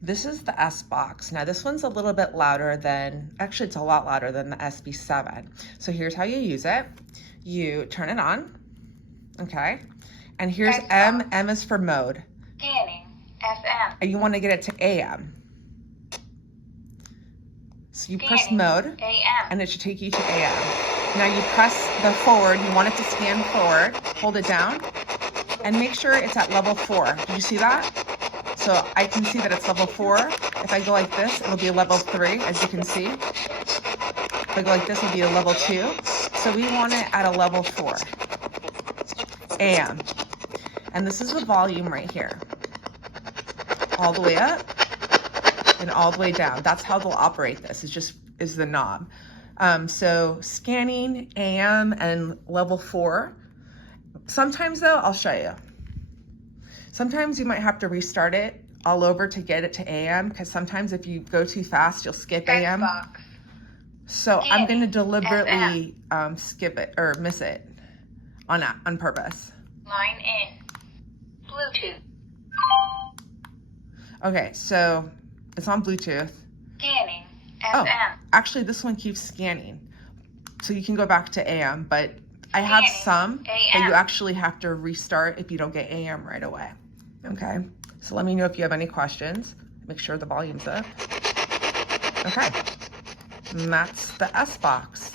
This is the SBox. Now this one's a little bit louder than, actually it's a lot louder than the SB7. So here's how you use it. You turn it on, okay? And here's M. M is for mode. Scanning. FM. And you want to get it to AM. So you press mode, AM. and it should take you to AM. Now you press the forward, you want it to scan forward, hold it down, and make sure it's at level 4. Did you see that? So I can see that it's level 4. If I go like this, it'll be a level 3, as you can see. If I go like this, it'll be a level 2. So we want it at a level 4. AM. And this is the volume right here. All the way up and all the way down. That's how they'll operate this, is the knob. So scanning, AM, and level 4. Sometimes though, I'll show you. Sometimes you might have to restart it all over to get it to AM, because sometimes if you go too fast, you'll skip AM. So I'm going to deliberately skip it or miss it on purpose. Line in. Bluetooth. Okay, so it's on Bluetooth. Scanning. Oh, FM. actually this one keeps scanning. So you can go back to AM, but I have some that you actually have to restart if you don't get AM right away. Okay, so let me know if you have any questions. Make sure the volume's up. Okay, and that's the SBox.